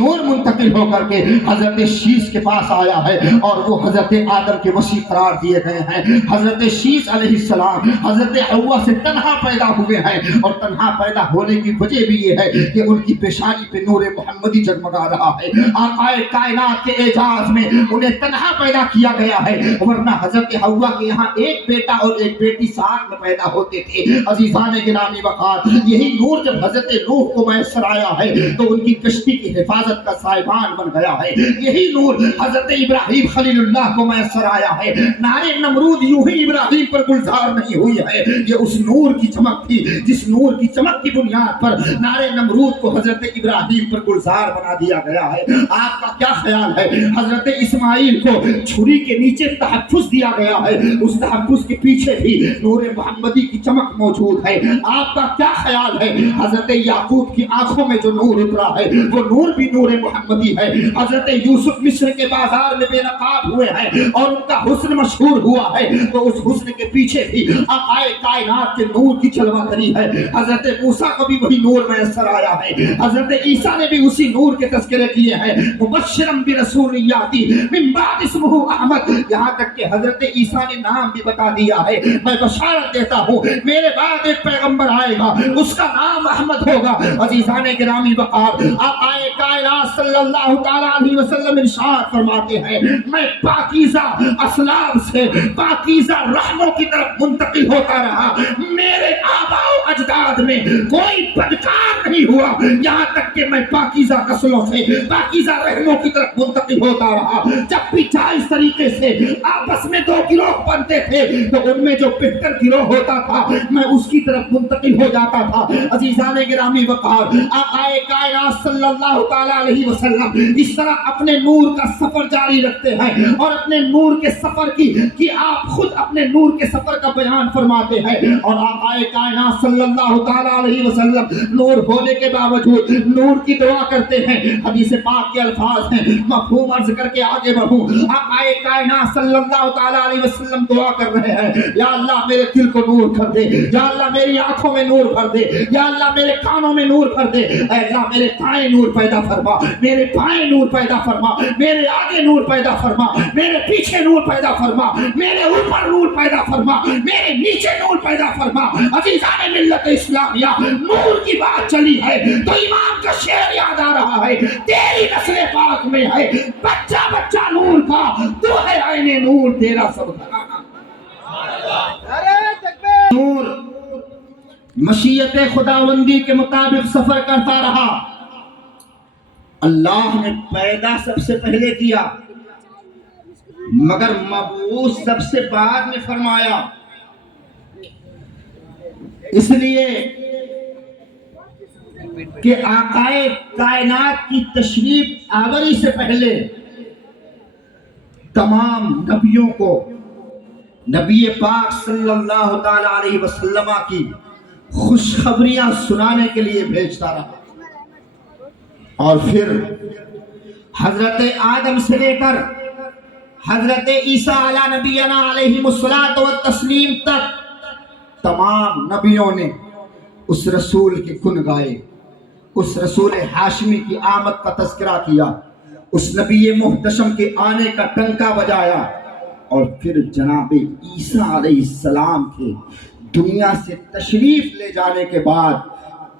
نور منتقل ہو کر کے حضرت شیش کے پاس آیا ہے اور وہ حضرت آدم کے وسیع قرار دیے گئے ہیں۔ حضرت شیش علیہ السلام حضرت حوا سے تنہا پیدا ہوئے ہیں، اور تنہا پیدا ہونے کی وجہ بھی یہ ہے کہ ان کی پیشانی پہ نور محمدی جگمگا رہا ہے۔ آقا کائنات کے اعجاز میں انہیں تنہا پیدا کیا گیا ہے، ورنہ حضرت حوا کے یہاں ایک بیٹا اور ایک بیٹی ساتھ میں پیدا ہوتے تھے۔ عزیزان گرامی وقار، یہی نور جب حضرت نوح کو میسر آیا ہے تو ان کی کشتی کی حفاظت کا سائبان بن گیا ہے۔ یہی نور حضرت ابراہیم خلیل اللہ کو میسر آیا ہے۔ نار نمرود یوں ہی ابراہیم پر گلزار نہیں ہوئی ہے، یہ اس نور کی چمک تھی جس نور کی چمک کی بنیاد پر نار نمرود کو حضرت ابراہیم پر گلزار بنا دیا گیا ہے۔ آپ کا کیا خیال ہے؟ حضرت اسماعیل کو چھری کے نیچے تحفظ دیا گیا ہے، اس تحفظ کے پیچھے بھی نور محمدی کی چمک موجود ہے۔ آپ کا کیا خیال ہے؟ حضرت یعقوب کی آنکھوں میں جو نور اترا ہے وہ نور بھی نور محمدی ہے۔ حضرت یوسف مصر کے بازار میں بے نقاب ہوئے ہیں اور ان کا حسن مشہور ہوا ہے، تو اس حسن کے پیچھے بھی آقا کائنات کے نور کی جلوہ گری ہے۔ حضرت موسیٰ کو بھی وہی نور میسر آیا ہے، حضرت عیسیٰ نے بھی اسی نور کے تذکرے کیے ہیں، مبشرا برسول یاتی من بعد اسمہ احمد، یہاں تک کہ حضرت عیسیٰ نے نام بھی بتا دیا ہے، میں بشارت دیتا ہوں میرے بعد ایک پیغمبر آئے گا، اس کا نام احمد ہوگا۔ عزیزان گرامی وقار، آقا کائنات صلی اللہ تعالیٰ علیہ وسلم ارشاد فرماتے ہیں میں پاکیزہ اسلاب سے پاکیزہ رحموں کی طرف منتقل ہوتا رہا، میرے آباء و اجداد میں کوئی بدکار نہیں ہوا، یہاں تک کہ میں پاکیزہ نسلوں سے پاکیزہ رحموں کی طرف منتقل ہوتا رہا۔ جب بھی جائز طریقے سے آپس میں دو گروہ بنتے تھے تو ان میں جو بہتر گروہ ہوتا تھا میں اس کی طرف منتقل ہو جاتا تھا۔ عزیزان گرامی وقار، آقا کائنات صلی اللہ تعالیٰ علیہ وسلم اس طرح اپنے نور کا سفر جاری رکھتے ہیں اور اپنے نور کے سفر کی آپ خود اپنے نور کے سفر کا بیان فرماتے ہیں، اور آقا کائنات صلی اللہ تعالیٰ علیہ وسلم نور ہونے کے باوجود نور کی دعا کرتے ہیں۔ حدیث پاک کے الفاظ ہیں، مفہوم عرض کر کے آگے بڑھوں، آقا کائنات صلی اللہ تعالیٰ علیہ وسلم دعا کر رہے ہیں یا اللہ میرے دل کو نور کر دے، یا اللہ میری آنکھوں میں نور بھر دے، یا اللہ میرے کانوں میں نور بھر دے، اے اللہ میرے دائیں نور پیدا فرما، میرے بائیں نور پیدا فرما، میرے آگے نور پیدا فرما، میرے پیچھے نور پیدا فرما، میرے اوپر نور پیدا فرما، میرے نیچے نور پیدا فرما۔ عزیزان ملت اسلامیہ، نور کی بات چلی ہے تو امام کا شعر یاد آ رہا ہے، تیری نسل پاک میں ہے بچہ بچہ نور کا، تو ہے عین نور تیرا سب گھرانا۔ نور مشیت خداوندی کے مطابق سفر کرتا رہا، اللہ نے پیدا سب سے پہلے کیا مگر مبعوث سب سے بعد میں فرمایا، اس لیے کہ آقائے کائنات کی تشریف آوری سے پہلے تمام نبیوں کو نبی پاک صلی اللہ تعالیٰ علیہ وسلم کی خوشخبریاں سنانے کے لیے بھیجتا رہا، اور پھر حضرت آدم سے لے کر حضرت عیسیٰ علیہ نبینا علیہ الصلاۃ والتسلیم تک تمام نبیوں نے اس رسول کے گن گائے، اس رسول ہاشمی کی آمد کا تذکرہ کیا، اس نبی محتشم کے آنے کا ڈنکا بجایا، اور پھر جناب عیسیٰ علیہ السلام کے دنیا سے تشریف لے جانے کے بعد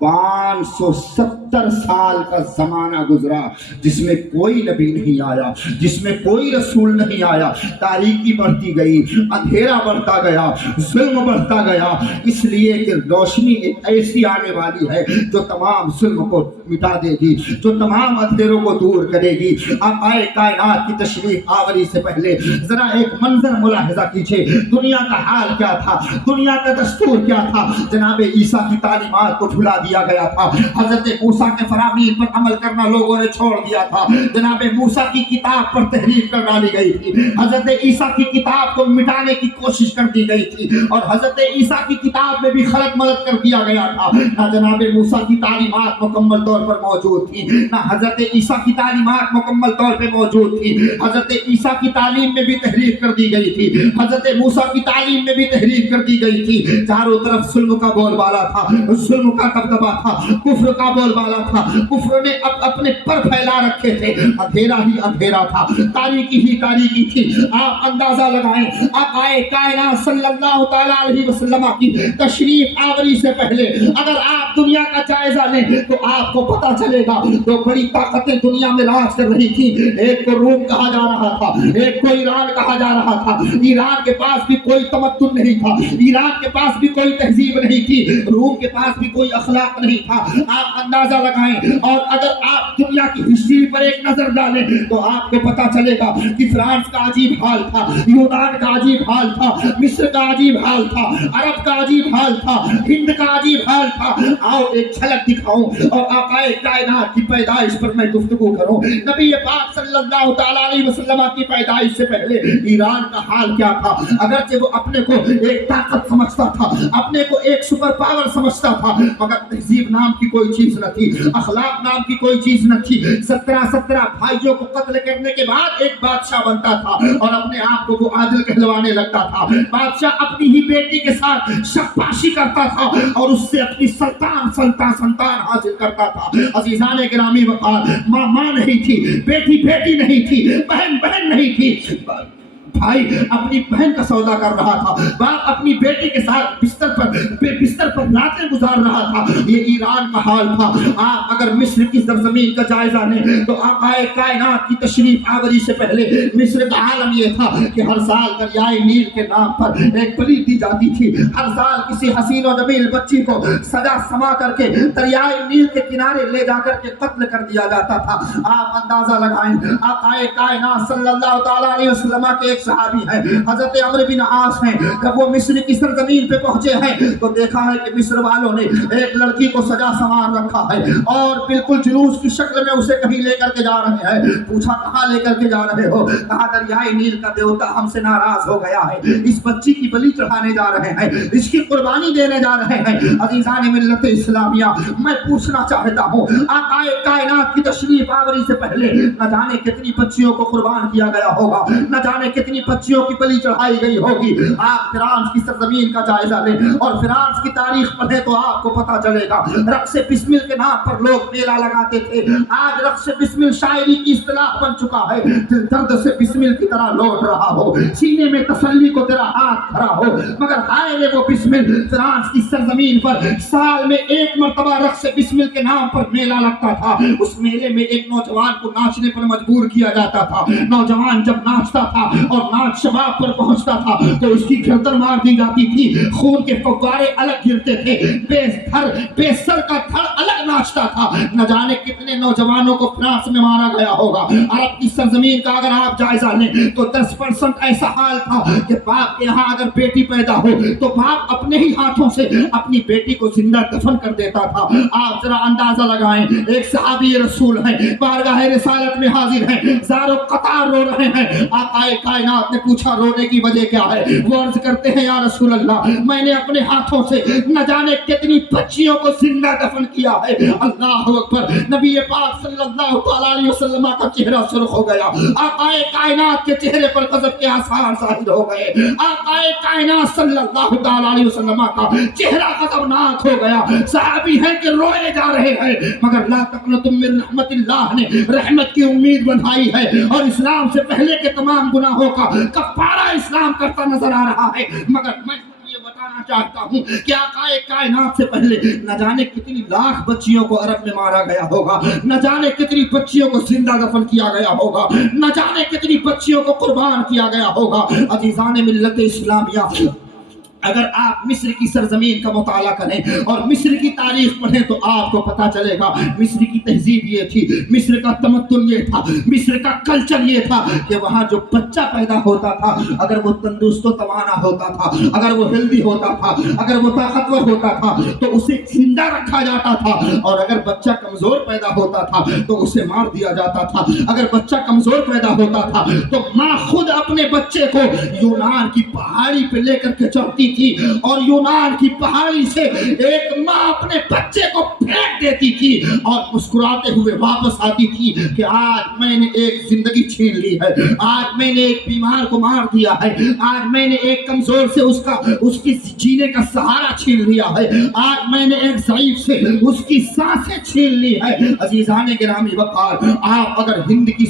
570 سال کا زمانہ گزرا جس میں کوئی نبی نہیں آیا، جس میں کوئی رسول نہیں آیا، تاریکی بڑھتی گئی، اندھیرا بڑھتا گیا، ظلم بڑھتا گیا، اس لیے کہ روشنی ایک ایسی آنے والی ہے جو تمام ظلم کو مٹا دے گی، جو تمام اندھیروں کو دور کرے گی۔ آقا کائنات کی تشریف آوری سے پہلے ذرا ایک منظر ملاحظہ کیجئے، دنیا کا حال کیا تھا، دنیا کا دستور کیا تھا۔ جناب عیسیٰ کی تعلیمات کو بھلا دیا گیا تھا، حضرت موسیٰ کے فرامین پر عمل کرنا لوگوں نے چھوڑ دیا تھا، جناب موسیٰ کی کتاب پر تحریف کر ڈالی گئی تھی، حضرت عیسیٰ کی کتاب کو مٹانے کی کوشش کر دی گئی تھی، اور حضرت عیسیٰ کی کتاب میں بھی خلط ملط کر دیا گیا تھا۔ نہ جناب موسیٰ کی تعلیمات مکمل طور پر موجود تھی، نہ حضرت عیسیٰ کی تعلیمات مکمل طور پہ موجود تھی، حضرت عیسیٰ کی تعلیم میں بھی تحریف کر دی گئی تھی، حضرت موسیٰ کی تعلیم میں بھی تحریف کر دی گئی تھی، چاروں طرف ظلم کا بول بالا تھا، ظلم کا دبدبہ दबदबा था, कुफ्र का बोलबाला था। कुफ्र ने अपने पर फैला रखे थे, अंधेरा ही अंधेरा था, तारीकी ही तारीकी थी। आप अंदाजा लगाएं, आक़ाए कायनात सल्लल्लाहु तआला अलैहि वसल्लम की तशरीफ आवरी से पहले अगर आप दुनिया का जायजा लें तो आपको पता चलेगा दो बड़ी ताकतें दुनिया में राज कर रही थी। एक को रोम कहा जा रहा था, एक को ईरान कहा जा रहा था। ईरान के पास भी कोई तमद्दुन नहीं था, ईरान के पास भी कोई तहजीब नहीं थी, रूम के पास भी कोई अखलाक नहीं था। आप अंदाजा लगाएं, और अगर आप दुनिया की हिस्ट्री पर एक नजर डालें तो आपको पता चलेगा कि फ्रांस का अजीब हाल था, यूनान का अजीब हाल था, मिस्र का अजीब हाल था, अरब का अजीब हाल था, हिंद का अजीब हाल था। आओ एक झलक दिखाऊं और आक़ाए कायनात की पैदाइश पर मैं गुफ्तगू करूं। नबी पाक सल्लल्लाहु तआला अलैहि वसल्लम की पैदाइश से पहले ईरान का हाल क्या था? अगरचे वो अपने को एक ताकत समझता था, अपने को एक सुपर पावर समझता था, मगर तहजीब नाम की कोई चीज न थी, अखलाक नाम की कोई चीज न थी। 17 भाइयों को कत्ल करने के बाद एक बादशाह बनता था और अपने आप को वो आदिल कहलवाने लगता था। बादशाह अपनी ही बेटी के साथ शाबाशी करता था और उससे अपनी संतान हासिल करता था। अजीजाने गिरामी वक़ार, माँ नहीं थी, बेटी नहीं थी, बहन नहीं थी, भाई अपनी बहन का सौदा कर रहा था, बाप अपनी बेटी के साथ बिस्तर पर रातें गुजार रहा था। ये ईरान का हाल था। आप अगर मिस्र की सरजमीन का जायजा लें तो आक़ाए कायनात की तशरीफ आवरी से पहले मिस्र का आलम ये था कि हर साल दरियाए नील के नाम पर एक बलि दी जाती थी। हर साल किसी हसीन और जमील बच्ची को सजा समा करके दरियाए नील के किनारे ले जाकर के कत्ल कर दिया जाता था। आप अंदाजा लगाएं, आक़ाए कायनात सल्लल्लाहु तआला अलैहि वसल्लम के सहाबी है हजरत अमर बिन आस हैं। जब वो मिस्र की सरजमीन पे पहुंचे हैं तो देखा है कि मिस्र वालों ने एक लड़की को सजा संवार रखा है और बिल्कुल जुलूस की शक्ल में उसे कहीं लेकर के जा रहे हैं। पूछा कहाँ लेकर के जा रहे हो? कहा दरियाए नील का देवता हमसे नाराज हो गया है, इस बच्ची की बलि चढ़ाने जा रहे हैं, इसकी कुर्बानी देने जा रहे हैं। अज़ीज़ान मिल्लत इस्लामिया, मैं पूछना चाहता हूँ आक़ाए कायनात की तशरीफ आवरी से पहले न जाने कितनी बच्चियों को कुर्बान किया गया होगा, न जाने कितनी बच्चियों की बलि चढ़ाई गई होगी। आप फ्रांस की सरजमीन का जायजा लें और फ्रांस की तारीख पढ़ें तो आपको पता चलेगा रक्स बिस्मिल के नाम पर लोग मेला लगाते थे। आज रक्स बिस्मिल शायरी की इस्तिलाह बन चुका है। दिल दर्द से बिस्मिल की तरह लौट रहा हो, सीने में तसल्ली को तेरा हाथ धरा हो, मगर हाय रे वो बिस्मिल। फ्रांस की सरजमीन पर साल में एक मर्तबा रक्स बिस्मिल के नाम पर मेला लगता था। उस मेले में एक नौजवान को नाचने पर मजबूर किया जाता था। नौजवान जब नाचता था और नाच शबाब पर पहुंचता था तो उसकी गर्दन मार दी जाती थी, खून के फव्वारे अलग गिरते थे, बेसर का धड़ अलग नाचता था। न जाने कितने नौजवानों को फ्रांस में मारा गया होगा। अरब की सरजमीन का अगर आप जायजा लें तो 10% ऐसा हाल था कि बाप के यहाँ अगर बेटी पैदा हो तो बाप अपने ही हाथों से अपनी बेटी को जिंदा दफन कर देता था। आप जरा अंदाजा लगाएं, एक सहाबी रसूल है, बारगाह रिसालत में हाजिर है, ज़ारो कतार रो रहे हैं। आक़ाए कायनात ने पूछा रोने की वजह क्या है? वो अर्ज करते हैं या रसूल अल्लाह, मैंने अपने हाथों से न जाने कितनी बच्चियों को जिंदा दफन किया है। अल्लाह अकबर। नबी पाक सल्लल्लाहु अलैहि वसल्लम का चेहरा सुर्ख हो गया। आक़ाए कायनात के चेहरे पर गज़ब के आसार ज़ाहिर हो गए। आक़ाए कायनात सल्लल्लाहु अलैहि वसल्लम का चेहरा गज़बनाक हो गया। सहाबी हैं कि रोए जा रहे हैं, मगर ला तक़नतु मिन रहमतिल्लाह ने रहमत की उम्मीद बंधाई है और इस्लाम से पहले के तमाम गुनाहों का कफ़ारा इस्लाम करता नजर आ रहा है। मगर मैं ये बताना चाहता हूँ कि आक़ाए कायनात से पहले न जाने कितनी लाख बच्चियों को अरब में मारा गया होगा, न जाने कितनी बच्चियों को जिंदा दफन किया गया होगा, न जाने कितनी बच्चियों को कुर्बान किया गया होगा। अज़ीज़ान मिल्लत इस्लामिया, अगर आप मिस्र की सरजमीन का मुताला करें और मिस्र की तारीख पढ़ें तो आपको पता चलेगा मिस्र की तहजीब ये थी, मिस्र का तमद्दुन ये था, मिस्र का कल्चर ये था कि वहाँ जो बच्चा पैदा होता था अगर वो तंदुरुस्त व तवाना होता था, अगर वो हेल्दी होता था, अगर वो ताकतवर होता था तो उसे जिंदा रखा जाता था, और अगर बच्चा कमजोर पैदा होता था तो उसे मार दिया जाता था। अगर बच्चा कमजोर पैदा होता था तो माँ खुद अपने बच्चे को यूनान की पहाड़ी पे लेकर के चढ़ती تھی اور یونان کی پہاڑی سے ایک ماں اپنے بچے کو پھینک دیتی تھی اور مسکراتے ہوئے واپس آتی تھی کہ آج میں نے ایک زندگی چھین لی ہے, آج میں نے ایک بیمار کو مار دیا ہے, آج میں نے ایک کمزور سے اس کی جینے کا سہارا چھین لیا ہے, آج میں نے ایک ضعیف سے اس کی سانسیں چھین لی ہے. عزیزان گرامی وقار, آپ اگر ہند کی